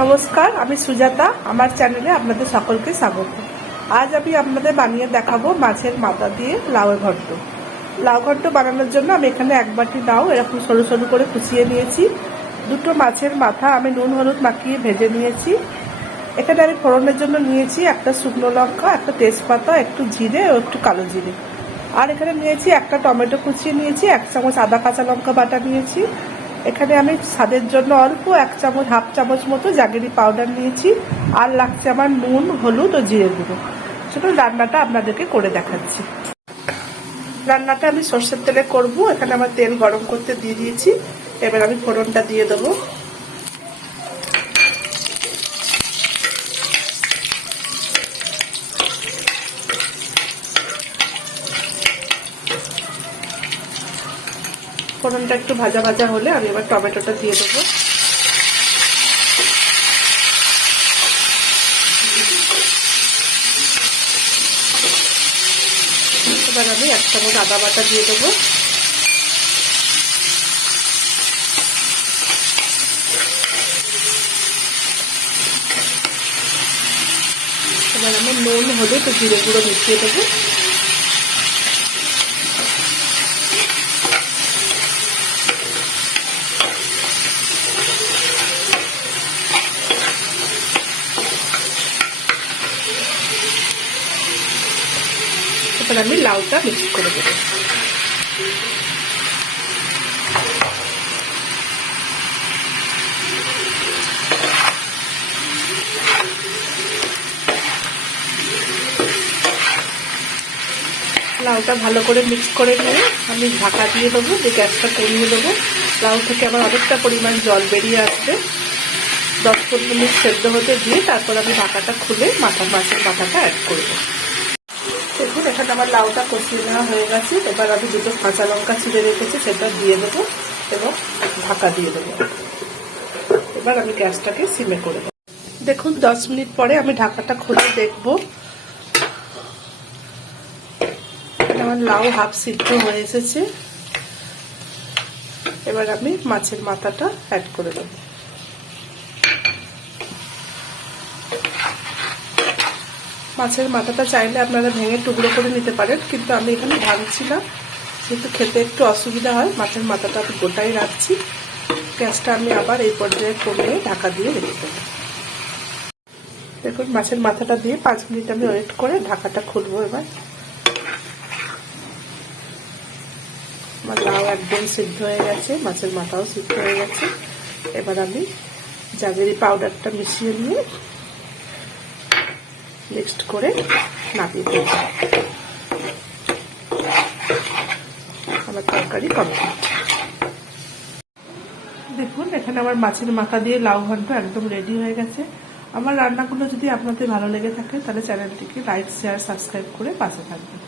নমস্কার, আমি সুজাতা। আমার চ্যানেলে আপনাদের সকলকে স্বাগত। আজ আমি আপনাদের বানিয়ে দেখাবো মাছের মাথা দিয়ে লাউয়ের ঘন্ট। লাউ ঘন্ট বানানোর জন্য আমি এখানে এক বাটি লাউ এরকম সরু সরু করে কুচিয়ে নিয়েছি। দুটো মাছের মাথা আমি নুন হলুদ মাখিয়ে ভেজে নিয়েছি। এখানে আমি ফোড়নের জন্য নিয়েছি একটা শুকনো লঙ্কা, একটা তেজপাতা, একটু জিরে ও একটু কালো জিরে। আর এখানে নিয়েছি একটা টমেটো কুচিয়ে নিয়েছি, 1 চামচ আদা কাঁচা লঙ্কা বাটা নিয়েছি। এখানে আমি স্বাদের জন্য অল্প হাফ চামচ মতো জাগেরি পাউডার নিয়েছি। আর লাগছে আমার নুন, হলুদ ও জিরে গুঁড়ো। চলুন রান্নাটা আপনাদেরকে করে দেখাচ্ছি। রান্নাটা আমি সর্ষের তেলে করব। এখানে আমার তেল গরম করতে দিয়ে দিয়েছি। এবার আমি ফোড়নটা দিয়ে দেবো। ফোড়নটা একটু ভাজা ভাজা হলে আমি এবার টমেটোটা দিয়ে দেবো। এবার আমি 1 চামচ আদা বাটা দিয়ে দেবো। এবার আমি নুন, হলুদ ও জিরে গুঁড়ো মিশিয়ে দেবো। এবার আমি লাউটা মিক্স করে দেবো। লাউটা ভালো করে মিক্স করে নিয়ে আমি ঢাকা দিয়ে দেবো, দিয়ে গ্যাসটা কমিয়ে দেবো। লাউ থেকে আমার অনেকটা পরিমাণ জল বেরিয়ে আসবে। 10-15 মিনিট সেদ্ধ হতে দিয়ে তারপর আমি ঢাকাটা খুলে মাছের মাথাটা অ্যাড করবো। দেখুন এখানে আমার লাউটা কষিয়ে নেওয়া হয়ে গেছে। এবার আমি দুটো কাঁচা লঙ্কা ছিঁড়ে রেখেছি, সেটা দিয়ে দেবো এবং ঢাকা দিয়ে দেবো। এবার আমি গ্যাসটাকে সিমে করে দেবো। দেখুন 10 মিনিট পরে আমি ঢাকাটা খুলে দেখবো। আমার লাউ হাফ সিদ্ধ হয়ে এসেছে। এবার আমি মাছের মাথাটা অ্যাড করে দেবো। মাছের মাথাটা চাইলে আপনারা ভেঙে টুকরো করে নিতে পারেন, কিন্তু আমি এখানে ভাঙছি না, যেহেতু খেতে একটু অসুবিধা হয়। মাছের মাথাটা আমি গোটাই রাখছি। গ্যাসটা আমি আবার এই পর্যায়ে কমিয়ে ঢাকা দিয়ে রেখে দেবো। দেখুন মাছের মাথাটা দিয়ে 5 মিনিট আমি ওয়েট করে ঢাকাটা খুলবো। এবার আমার লাউ একদম সিদ্ধ হয়ে গেছে, মাছের মাথাও সিদ্ধ হয়ে গেছে। এবার আমি জাগেরি পাউডারটা মিশিয়ে নিয়ে মিক্সড করে নামিয়ে দেব। আমার তরকারি কমপ্লিট। দেখুন এখানে আমার মাছের মাথা দিয়ে লাউ ঘন্ট একদম রেডি হয়ে গেছে। আমার রান্নাগুলো যদি আপনাদের ভালো লেগে থাকে তাহলে চ্যানেলটিকে লাইক, শেয়ার, সাবস্ক্রাইব করে পাশে থাকবেন।